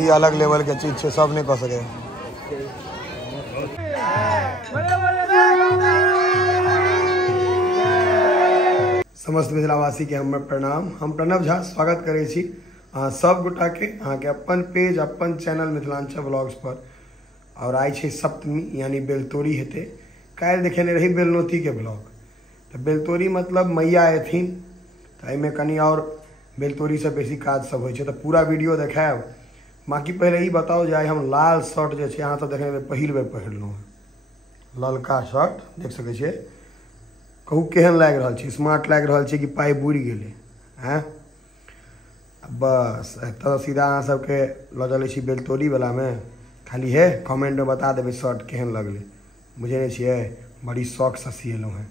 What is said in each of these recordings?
ये अलग लेवल के चीज है, सब नहीं कह सके। समस्त मिथिलावासी के हम प्रणाम। हम प्रणव झा स्वागत करे छी सब गोटा के अहाँ के अपन पेज अपन चैनल मिथिलांचल ब्लॉग्स पर। और आई छे सप्तमी यानी बेलतोरी हेते। काल्हि देखेने रही बेलनोती के ब्लॉग, तो बेलतोरी मतलब मैया एथिन, तो एहिमे कनी और बेलतोरी से बेसी काज सब होइ छे, तो पूरा वीडियो देखायब। बाकी पहले ही बताओ जाए, हम लाल शर्ट जो है अहाँ सब देखने में पहिल बेर पहिरलहुँ हँ। ललका शर्ट देख सकै छियै, कहू केहन लागि रहल छै, स्मार्ट लागि रहल छै कि पाइ बुड़ि गेलै हैं। बस एतऽ सीधा अहाँ सबके लऽ चलै छी बेलतोरीवलामे। खाली हे कमेंट में बता देबै शर्ट केहन लगलै। बुझे नहीं छियै, बड़ी शौक से सिएलहुँ हैं।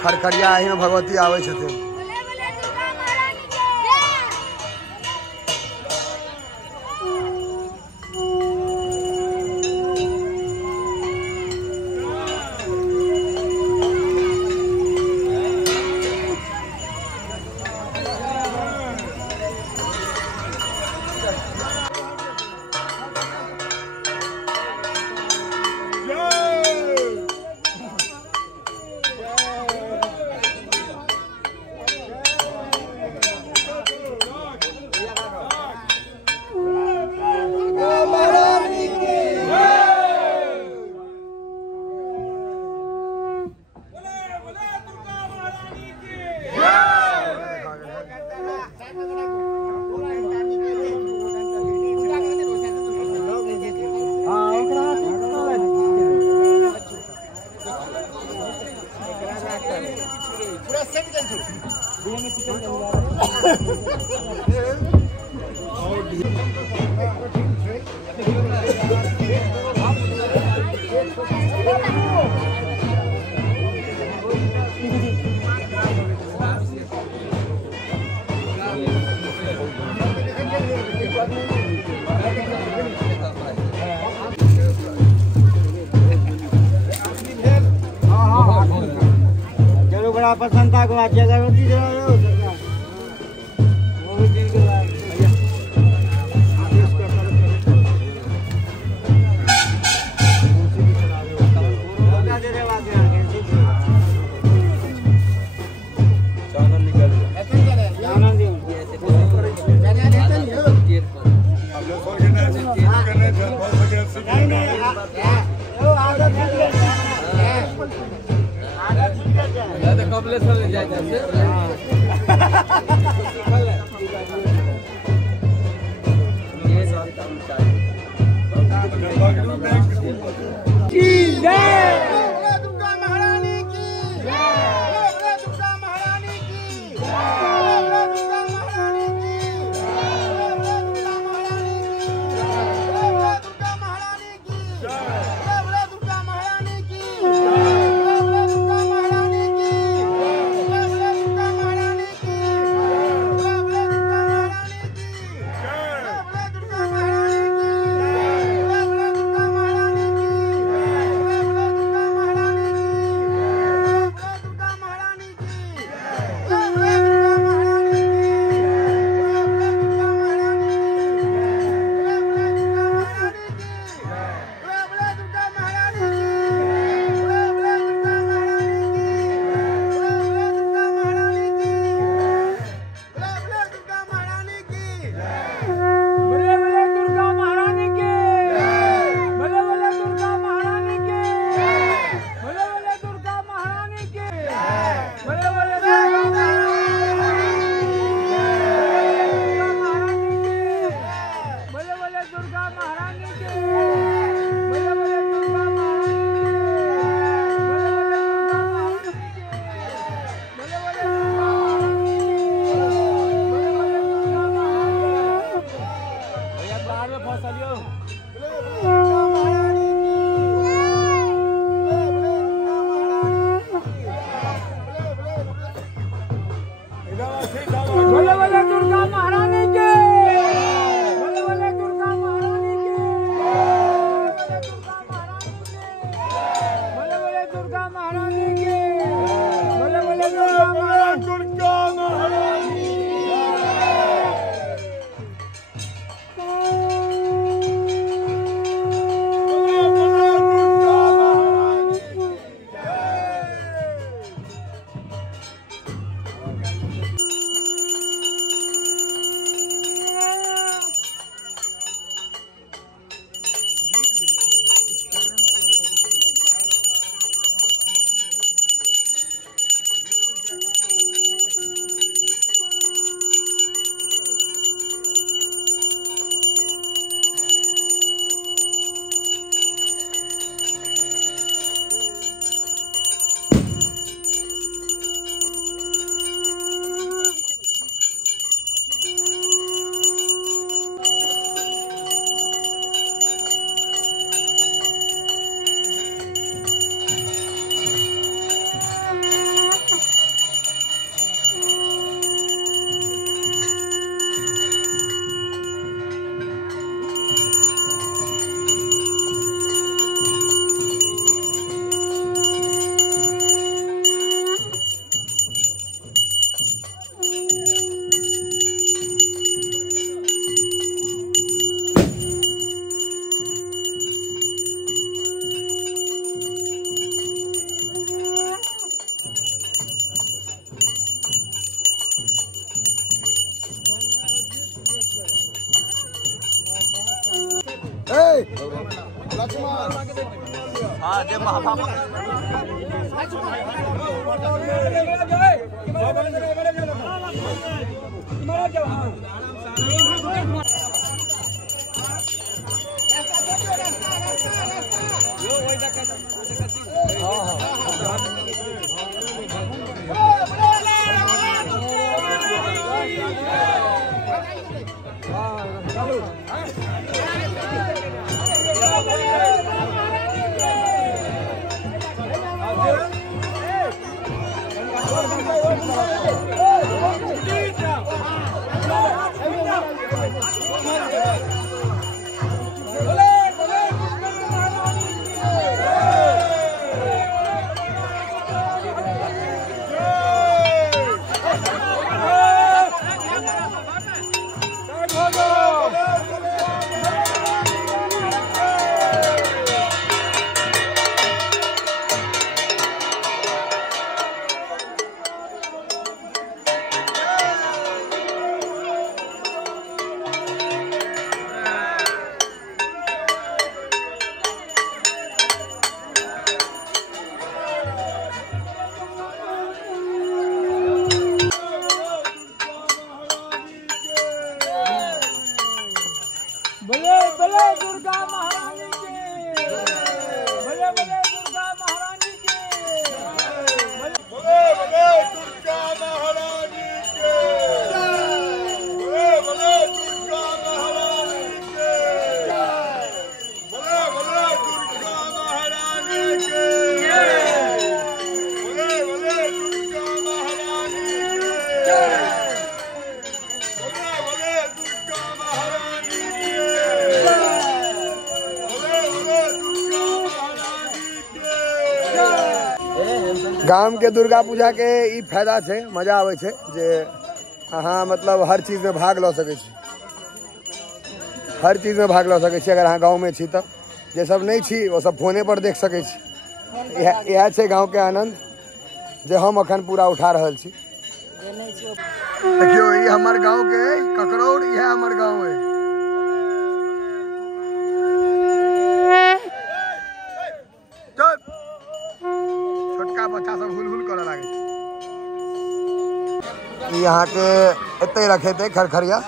खरखरिया ही में भगवती आवे छथिन। बड़ा पसंद था को आज जगह होती है वो भी चीज के बाद हाँ जे महाभारत गाम के दुर्गा पूजा के ई फायदा छै, मजा आवे छै जे अहाँ मतलब हर चीज में भाग ल सकै छी, हर चीज में भाग ल सकै छी। अगर अहाँ गाँव में छी तब, जे सब नहीं छी वो सब फोने पर देख सकै छी। यह छै गाँव के आनंद जे हम अखन पूरा उठा रहल छी। देखियो ये हमार गाँव के ककरौर, यह हमार गाँव है। छोटका बच्चा सब हुल करे लागे। यहाँ के एते रखे थे खरखरिया,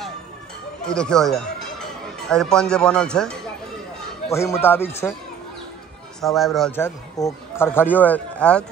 ये देखियो ये अरिपन जे बनल छै वही मुताबिक छै, सब आबि रहल छथि। वो खरखरियो आयत।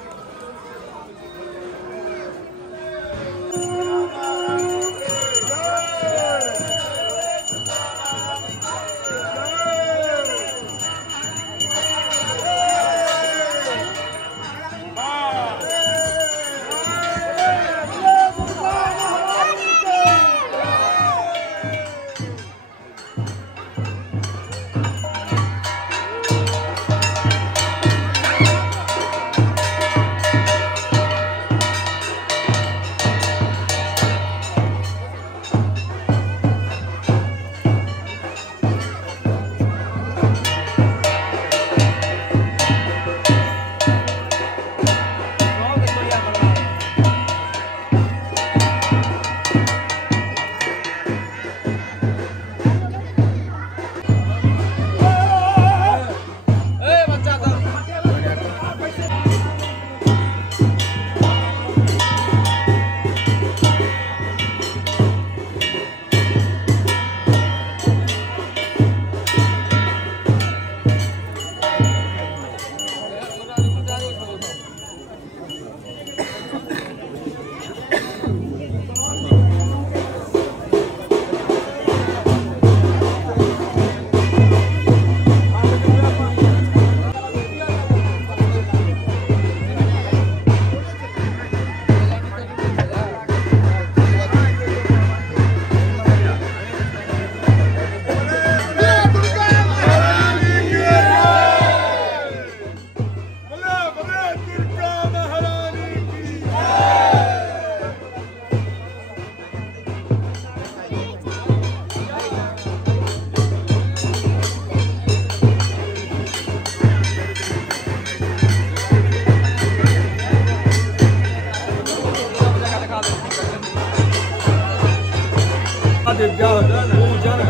दिव्या पूजन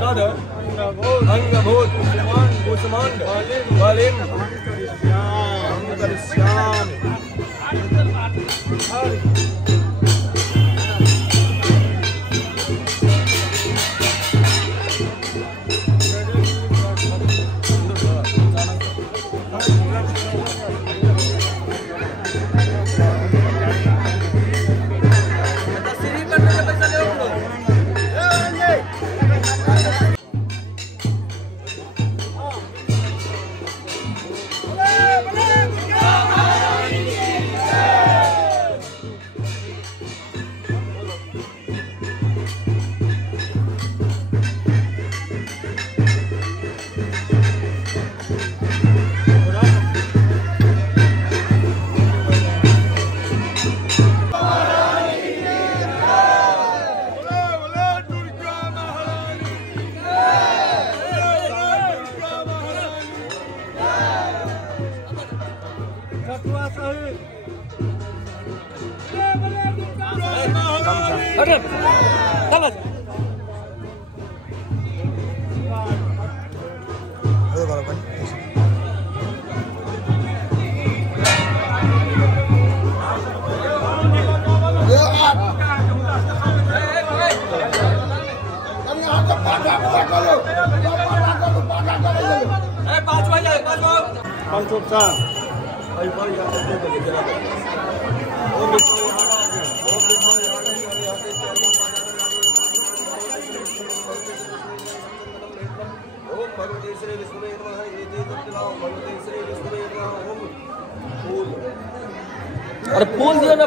तद अंगभूत कुसुमांड वालिम करिश्याम अरे फूल दिया ना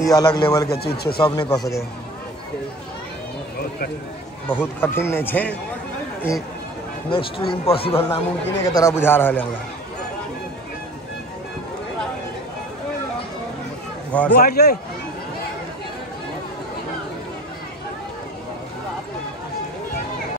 ये अलग लेवल के चीज है, सब नहीं कह सके, बहुत कठिन नहीं है, नेक्स्ट टू इम्पॉसिबल नामुमकिन के तरह बुझा रहा है हमरा। घर